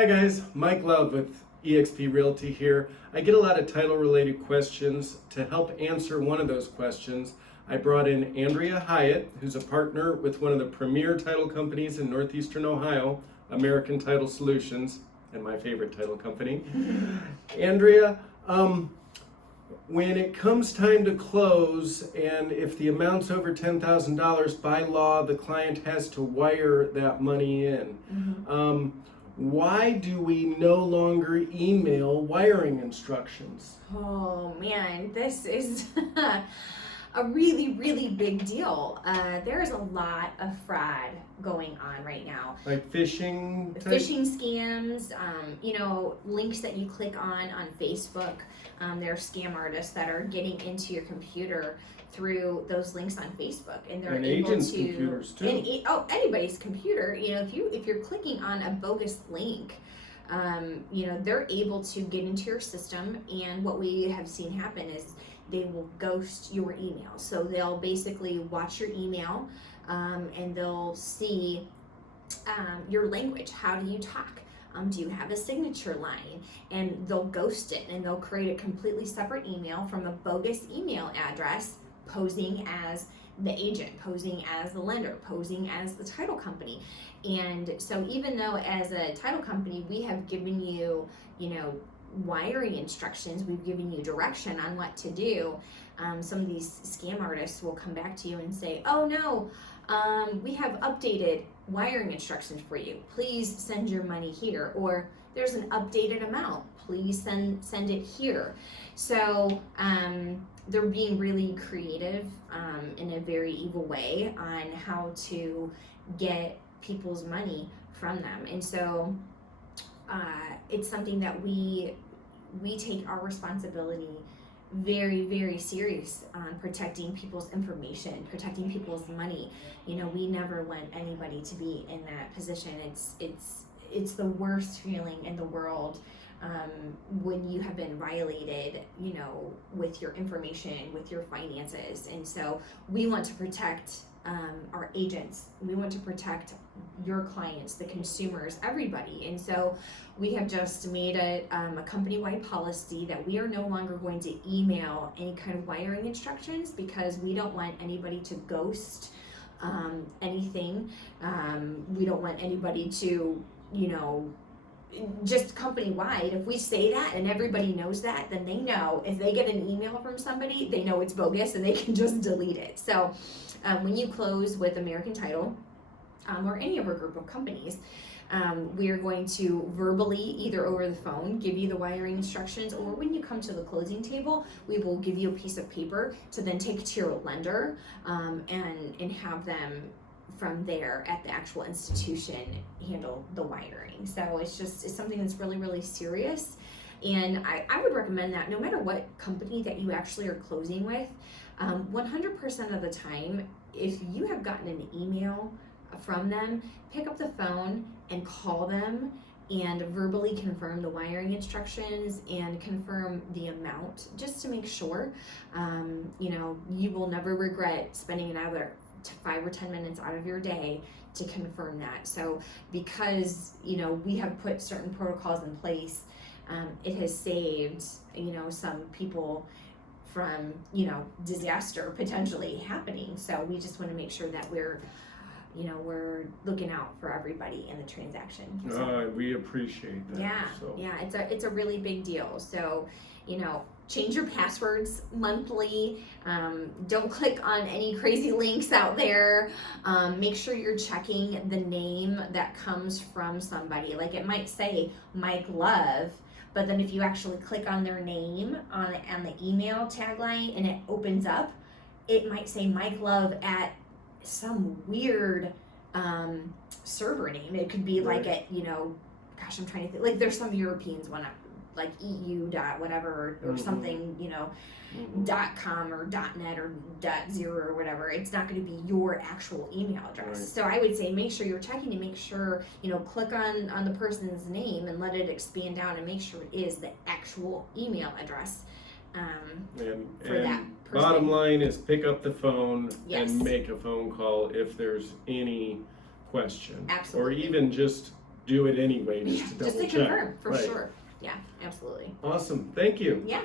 Hi guys, Mike Love with EXP Realty here. I get a lot of title related questions. To help answer one of those questions, I brought in Andrea Hyatt, who's a partner with one of the premier title companies in Northeastern Ohio, American Title Solutions, and my favorite title company. Andrea, when it comes time to close, and if the amount's over $10,000, by law, the client has to wire that money in. Why do we no longer email wiring instructions? Oh man, this is a really big deal. There's a lot of fraud going on right now. Like phishing? Phishing scams, links that you click on Facebook. There are scam artists that are getting into your computer through those links on Facebook, and they're able agents' to computers too. Anybody's computer. If you're clicking on a bogus link, they're able to get into your system, and what we have seen happen is they will ghost your email. So they'll basically watch your email, and they'll see your language. How do you talk? Do you have a signature line? And they'll ghost it, and they'll create a completely separate email from a bogus email address, posing as the agent, posing as the lender, posing as the title company. And so even though as a title company we have given you, wiring instructions, we've given you direction on what to do, some of these scam artists will come back to you and say, oh no, we have updated wiring instructions for you. Please send your money here. Or there's an updated amount. Please send it here. So they're being really creative in a very evil way on how to get people's money from them. And so it's something that we take our responsibility very serious on protecting people's information, protecting people's money. We never want anybody to be in that position. It's the worst feeling in the world when you have been violated, with your information, with your finances. And so we want to protect our agents. We want to protect your clients, the consumers, everybody. And so we have just made a company-wide policy that we are no longer going to email any kind of wiring instructions, because we don't want anybody to ghost anything. We don't want anybody to, just company-wide, if we say that and everybody knows that, then they know if they get an email from somebody, they know it's bogus and they can just delete it. So when you close with American Title or any of our group of companies, we are going to verbally, either over the phone, give you the wiring instructions, or when you come to the closing table, we will give you a piece of paper to then take to your lender and have them from there at the actual institution handle the wiring. So it's something that's really serious. And I would recommend that no matter what company that you actually are closing with, 100% of the time, if you have gotten an email from them, pick up the phone and call them and verbally confirm the wiring instructions and confirm the amount, just to make sure. You will never regret spending another 5 or 10 minutes out of your day to confirm that. So because we have put certain protocols in place, it has saved some people from disaster potentially happening. So we just want to make sure that we're looking out for everybody in the transaction. So, we appreciate that. Yeah, it's a really big deal. So change your passwords monthly. Don't click on any crazy links out there. Make sure you're checking the name that comes from somebody. Like, it might say Mike Love, but then if you actually click on their name on the email tagline and it opens up, it might say Mike Love at some weird server name. It could be like at I'm trying to think, like there's some Europeans one, like EU dot whatever or something, .com or .net or .0 or whatever. It's not going to be your actual email address. Right. So I would say make sure you're checking to make sure, click on the person's name and let it expand down and make sure it is the actual email address for that person. Bottom line is pick up the phone Yes. and make a phone call if there's any question. Absolutely. Or even just do it anyway just to double Just to check. confirm, for Right. sure. Yeah, absolutely. Awesome. Thank you. Yeah.